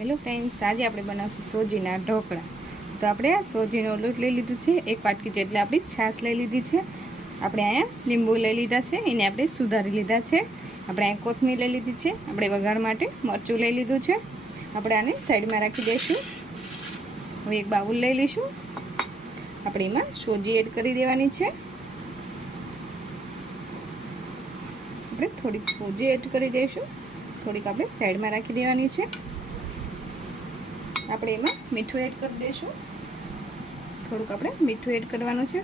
Hello friends, આજે આપણે બનાવશું સોજીના ઢોકળા. તો આપણે આ સોજીનો લોટ લઈ લીધું છે, એક વાટકી જેટલી આપણી છાશ લઈ લીધી છે. આપણે અહીંયા લીંબુ લઈ લીધા છે, એને આપણે સુધારી લીધા છે. આપણે અહીંયા કોથમીર લઈ લીધી છે. આપણે વઘાર માટે મરચું લઈ લીધું છે. આપણે આને સાઈડમાં રાખી દઈશું. હવે એક બાઉલ લઈ લઈશું. આપણે એમાં સોજી એડ કરી દેવાની છે. આપણે થોડીક સોજી એડ કરી દઈશું. થોડીક આપણે સાઈડમાં રાખી દેવાની છે. આપણે એમાં મીઠું એડ કરી દઈશું. થોડુંક આપણે મીઠું એડ કરવાનું છે.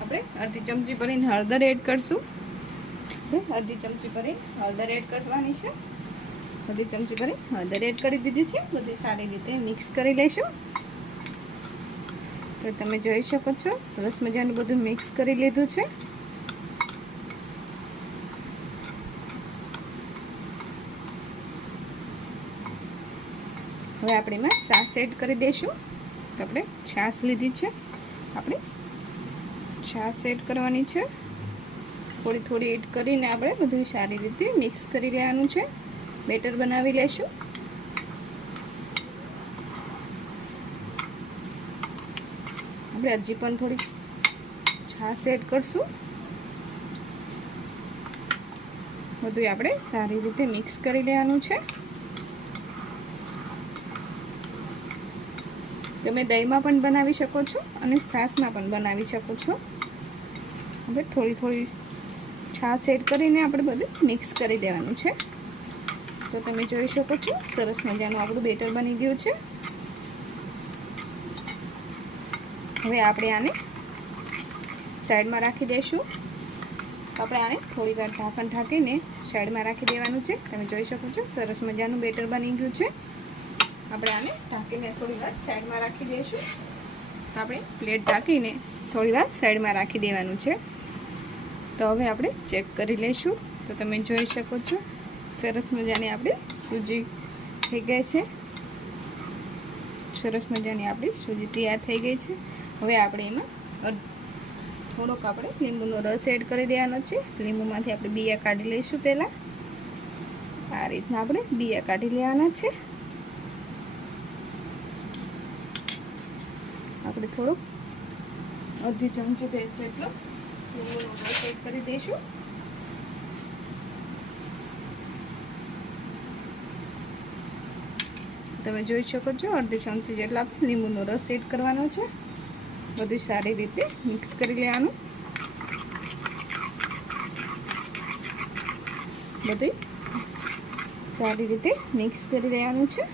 આપણે અડધી ચમચી ભરીને હળદર એડ કરશું. આપણે અડધી ચમચી ભરીને હળદર એડ કરવાની છે. અડધી ચમચી ભરી હળદર એડ કરી દીધી છે. બધું સારી રીતે મિક્સ કરી લઈશું. તો તમે જોઈ શકો છો, સરસ મજાનું બધું મિક્સ કરી લીધું છે. હવે આપણે એમાં છાશ એડ કરી દઈશું. તો આપણે છાશ લીધી છે, આપણે છાશ એડ કરવાની છે. થોડી થોડી એડ કરીને આપણે બધું સારી રીતે મિક્સ કરી લેવાનું છે. બેટર બનાવી લઈશું. આપણે હજી પણ થોડી છાશ એડ કરશું. બધું આપણે સારી રીતે મિક્સ કરી લેવાનું છે. તમે દહીંમાં પણ બનાવી શકો છો અને છાશમાં પણ બનાવી શકો છો. આપણે થોડી થોડી છાશ એડ કરીને આપણે બધું મિક્સ કરી દેવાનું છે. તો તમે જોઈ શકો છો, સરસ મજાનું આપણું બેટર બની ગયું છે. હવે આપણે આને સાઈડમાં રાખી દઈશું. આપણે આને થોડી વાર ઢાંકણ ઢાંકીને સાઈડમાં રાખી દેવાનું છે. તમે જોઈ શકો છો, સરસ મજાનું બેટર બની ગયું છે. આપણે આને ઢાંકીને થોડી વાર સાઈડમાં રાખી દઈશું. આપણે પ્લેટ ઢાંકીને થોડી વાર સાઈડમાં રાખી દેવાનું છે. તો હવે આપણે ચેક કરી લઈશું. તો તમે જોઈ શકો છો, સરસ મજાની આપણી સૂજી થઈ ગઈ છે. સરસ મજાની આપણી સૂજી તૈયાર થઈ ગઈ છે. હવે આપણે એમાં થોડોક આપણે લીંબુનો રસ એડ કરી દેવાનો છે. લીંબુમાંથી આપણે બીયા કાઢી લઈશું. પહેલાં આ રીતના આપણે બીયા કાઢી લેવાના છે. આપણે થોડુંક અડધી ચમચી જેટલો લીંબુનો રસ એડ કરી દઈશું. તમે જોઈ શકો છો, અડધી ચમચી જેટલા લીંબુનો રસ એડ કરવાનો છે. બધું સારી રીતે મિક્સ કરી લેવાનું. બધું સારી રીતે મિક્સ કરી લેવાનું છે.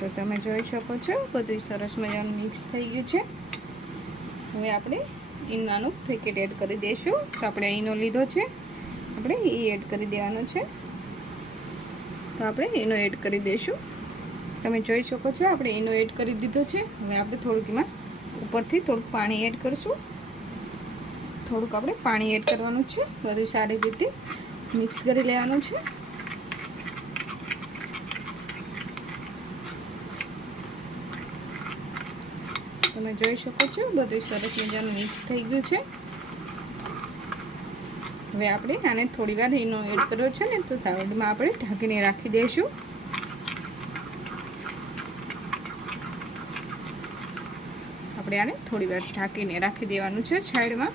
તો તમે જોઈ શકો છો, બધું સરસ મજાનું મિક્સ થઈ ગયું છે. હવે આપણે ઈનાનું પેકેટ એડ કરી દઈશું. તો આપણે ઈનો લીધો છે, આપણે એ એડ કરી દેવાનો છે. તો આપણે ઈનો એડ કરી દઈશું. તમે જોઈ શકો છો, આપણે ઈનો એડ કરી દીધો છે. હવે આપણે થોડુંક એમાં ઉપરથી થોડુંક પાણી એડ કરીશું. થોડુંક આપણે પાણી એડ કરવાનું છે. બધું સારી રીતે મિક્સ કરી લેવાનું છે. તમે જોઈ શકો છો, બધું સરસ મજાનું મિક્સ થઈ ગયું છે. હવે આપણે આને થોડી વાર એનો એડ કર્યો છે ને, તો સાઈડમાં આપણે ઢાંકીને રાખી દઈશું. આપણે આને થોડી વાર ઢાંકીને રાખી દેવાનું છે સાઈડમાં.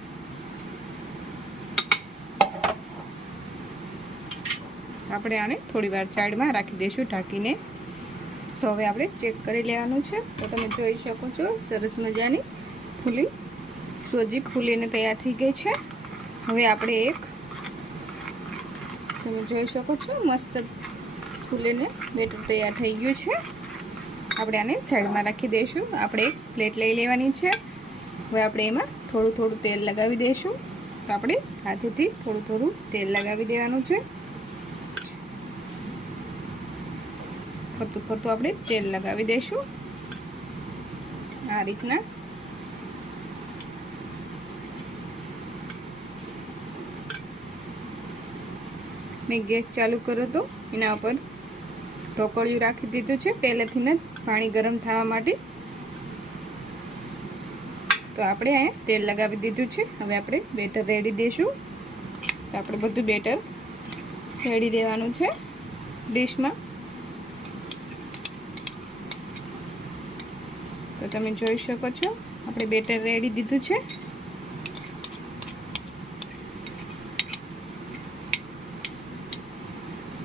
આપણે આને થોડી વાર સાઈડમાં રાખી દઈશું ઢાંકીને. તો હવે આપણે ચેક કરી લેવાનું છે. તો તમે જોઈ શકો છો, સરસ મજાની સોજી ફૂલીને તૈયાર થઈ ગઈ છે. હવે આપણે તમે જોઈ શકો છો, મસ્ત ફૂલીને બેટર તૈયાર થઈ ગયું છે. આપણે આને સાઈડમાં રાખી દઈશું. આપણે એક પ્લેટ લઈ લેવાની છે. હવે આપણે એમાં થોડું થોડું તેલ લગાવી દઈશું. તો આપણે હાથેથી થોડું થોડું તેલ લગાવી દેવાનું છે. ફરતું ફરતું આપણે તેલ લગાવી દઈશું. આ રીતના મેં ગેસ ચાલુ કર્યો તો એના ઉપર ઢોકળિયું રાખી દીધું છે પહેલેથી જ પાણી ગરમ થવા માટે. તો આપણે અહીંયા તેલ લગાવી દીધું છે. હવે આપણે બેટર રેડી દઈશું. આપણે બધું બેટર રેડી દેવાનું છે ડીશમાં. તો તમે જોઈ શકો છો આપણે બેટર રેડી દીધું છે.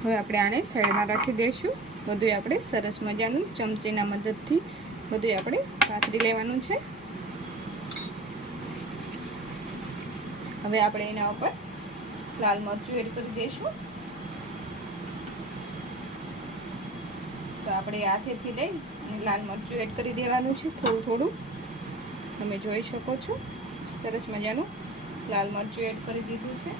હવે આપણે આને સાઈડમાં રાખી દઈશું. બધું આપણે સરસ મજાનું ચમચીના મદદથી બધું આપણે પાથરી લેવાનું છે. હવે આપણે એના ઉપર લાલ મરચું એડ કરી દઈશું. તો આપણે હાથેથી લઈ અને લાલ મરચું એડ કરી દેવાનું છે થોડું થોડું. તમે જોઈ શકો છો સરસ મજાનું લાલ મરચું એડ કરી દીધું છે.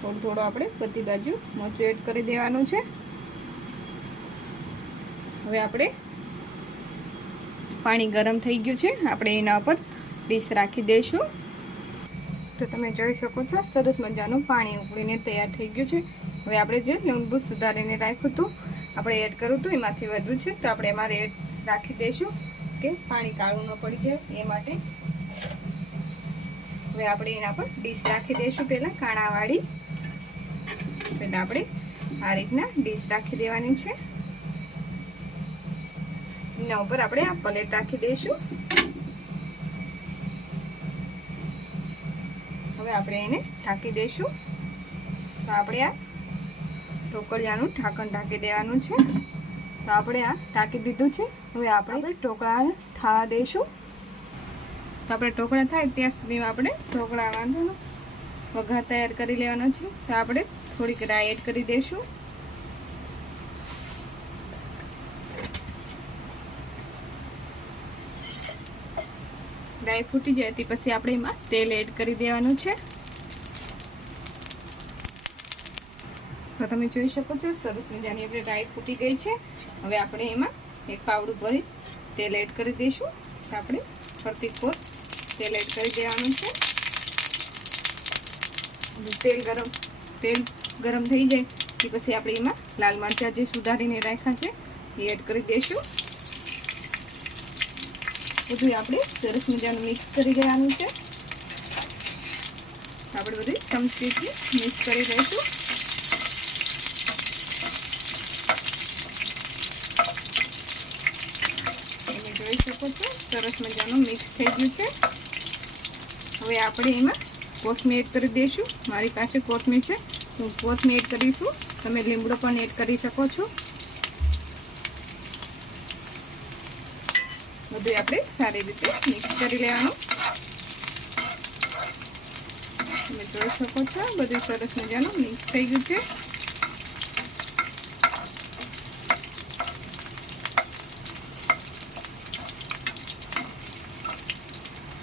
થોડું થોડું આપણે બધી બાજુ મરચું એડ કરી દેવાનું છે. હવે આપણે પાણી ગરમ થઈ ગયું છે, આપણે એના ઉપર ડીશ રાખી દઈશું. તો તમે જોઈ શકો છો સરસ મજાનું પાણી ઉકળીને તૈયાર થઈ ગયું છે. હવે આપણે જે લીંબુ સુધારીને રાખ્યું હતું આપણે એડ કર્યું હતું એમાંથી વધુ છે તો આપણે એમાં એડ રાખી દઈશું કે પાણી કાળું ન પડી જાય એ માટે. હવે આપણે એના પર ડીશ રાખી દઈશું. પહેલાં કાણાવાળી પહેલાં આપણે આ રીતના ડીશ રાખી દેવાની છે. એના ઉપર આપણે આ પ્લેટ રાખી દઈશું. હવે આપણે એને ઢાંકી દઈશું. તો આપણે આ ઢોકળિયાનું ઢાંકણ ઢાંકી દેવાનું છે. તો આપણે આ ઢાંકી દીધું છે. હવે આપણે ઢોકળા થવા દઈશું. તો આપણે ઢોકળા થાય ત્યાં સુધીમાં આપણે ઢોકળા વાંધવાનો વઘાર તૈયાર કરી લેવાનો છે. તો આપણે થોડીક રાઈ એડ કરી દઈશું. રાઈ ફૂટી જાય તે પછી આપણે એમાં તેલ એડ કરી દેવાનું છે. તો તમે જોઈ શકો છો સરસ મજાની આપણે રાઈ ફૂટી ગઈ છે. હવે આપણે એમાં એક પાવડું ભરી તેલ એડ કરી દઈશું. તો આપણે ફરતી કોર તેલ એડ કરી દેવાનું છે. તેલ ગરમ થઈ જાય એ પછી આપણે એમાં લાલ મરચાં જે સુધારીને રાખ્યા છે એ એડ કરી દઈશું. બધું આપણે સરસ મજાનું મિક્સ કરી દેવાનું છે. આપણે બધું ચમચીથી મિક્સ કરી દઈશું. તમે જોઈ શકો છો સરસ મજાનું મિક્સ થઈ ગયું છે. હવે આપણે એમાં કોથમીર એડ કરી દઈશું. મારી પાસે કોથમીર છે હું કોથમીર એડ કરીશું. તમે લીમડો પણ એડ કરી શકો છો. બધું આપણે સારી રીતે મિક્સ કરી લેવાનું. તમે જોઈ શકો છો બધું સરસ મજાનું મિક્સ થઈ ગયું છે.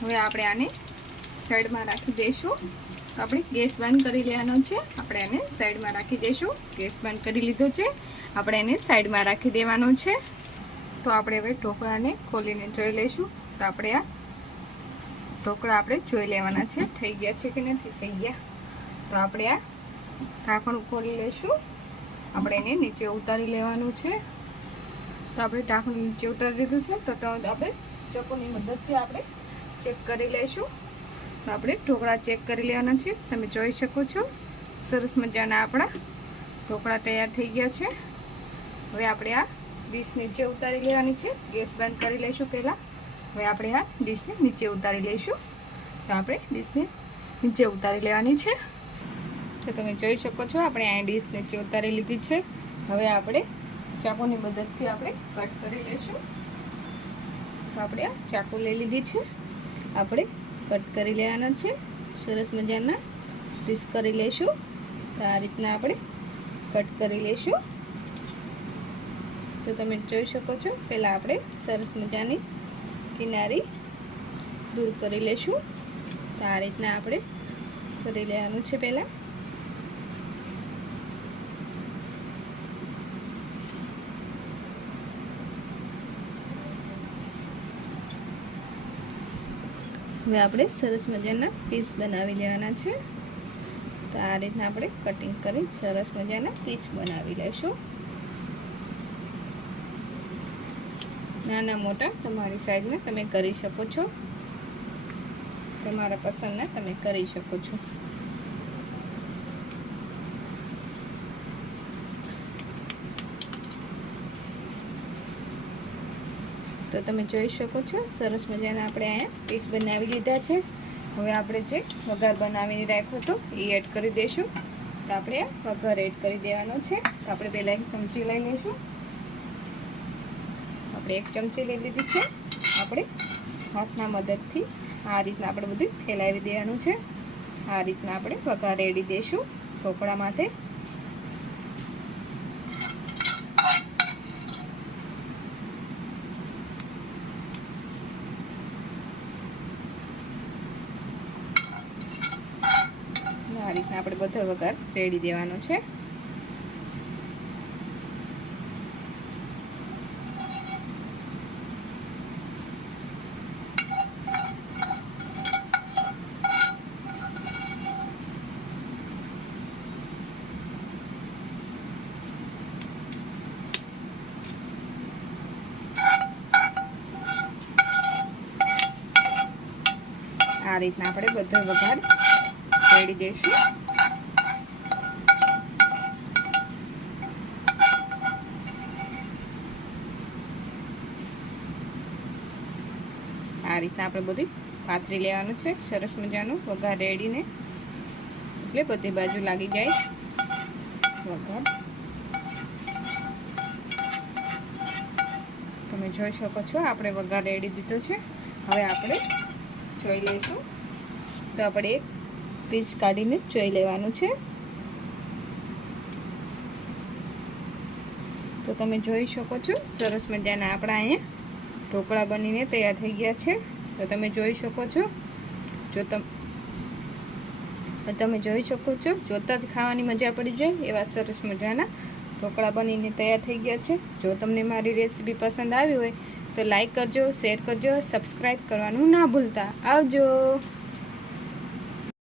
હવે આપણે આને સાઈડમાં રાખી દઈશું. તો આપણે ગેસ બંધ કરી લેવાનો છે. આપણે એને સાઈડમાં રાખી દઈશું. ગેસ બંધ કરી લીધો છે. આપણે એને સાઈડમાં રાખી દેવાનો છે. તો આપણે હવે ઢોકળાને ખોલીને જોઈ લઈશું. તો આપણે આ ઢોકળા આપણે જોઈ લેવાના છે થઈ ગયા છે કે નથી થઈ ગયા. તો આપણે આ ઢાંકણું ખોલી લઈશું. આપણે એને નીચે ઉતારી લેવાનું છે. તો આપણે ઢાંકણું નીચે ઉતારી દીધું છે. તો આપણે ચપ્પુની મદદથી આપણે ચેક કરી લઈશું. તો આપણે ઢોકળા ચેક કરી લેવાના છે. તમે જોઈ શકો છો સરસ મજાના આપણા ઢોકળા તૈયાર થઈ ગયા છે. હવે આપણે આ ડીશ નીચે ઉતારી લેવાની છે. ગેસ બંધ કરી લઈશું પહેલાં. હવે આપણે આ ડીશને નીચે ઉતારી લઈશું. તો આપણે ડીશને નીચે ઉતારી લેવાની છે. તો તમે જોઈ શકો છો આપણે આ ડીશ નીચે ઉતારી લીધી છે. હવે આપણે ચાકુની મદદથી આપણે કટ કરી લઈશું. તો આપણે આ ચાકુ લઈ લીધી છે. આપણે કટ કરી લેવાના છે. સરસ મજાના પીસ કરી લઈશું. તો આ રીતના આપણે કટ કરી લઈશું. તો તમે જોઈ શકો છો પહેલાં આપણે સરસ મજાની કિનારી દૂર કરી લઈશું. તો આ રીતના આપણે કરી લેવાનું છે પહેલાં. હવે આપણે સરસ મજાના પીસ બનાવી લેવાના છે. તો આ રીતના આપણે કટિંગ કરી સરસ મજાના પીસ બનાવી લઈશું. નાના મોટા તમારી સાઈઝના તમે કરી શકો છો. તમારા પસંદના તમે કરી શકો છો. તો તમે જોઈ શકો છો સરસ મજાના આપણે અહીંયા પીસ બનાવી લીધા છે. હવે આપણે જે વઘાર બનાવીને રાખ્યો હતો એ એડ કરી દઈશું. તો આપણે વઘાર એડ કરી દેવાનો છે. તો આપણે પહેલાં એક ચમચી લઈ લઈશું. આપણે એક ચમચી લઈ લીધી છે. આપણે હાથના મદદથી આ રીતના આપણે બધું ફેલાવી દેવાનું છે. આ રીતના આપણે વઘાર રેડી દઈશું ઢોકળા માટે. આ રીતના આપણે બધો વઘાર રેડી દેવાનો છે. આ રીતના આપણે બધો વઘાર રેડી દઈશું. આ રીતના આપણે બધું પાથરી લેવાનું છે સરસ મજાનું વઘાર રેડીને, એટલે બધી બાજુ લાગી જાય વઘાર. તમે જોઈ શકો છો આપણે વઘાર રેડી દીધો છે. હવે આપણે જોઈ લઈશું. તો આપણે એક પીસ કાઢીને જોઈ લેવાનું છે. તો તમે જોઈ શકો છો સરસ મજાના આપણા અહીંયા ઢોકળા બનીને તૈયાર થઈ ગયા છે. તો તમે જોઈ શકો છો, તમે જોઈ શકો છો જોતાં જ ખાવાની મજા પડી જાય એવા સરસ મજાના ઢોકળા બનીને તૈયાર થઈ ગયા છે. જો તમને મારી રેસીપી પસંદ આવી હોય તો લાઈક કરજો, શેર કરજો, સબસ્ક્રાઈબ કરવાનું ના ભૂલતા. આવજો.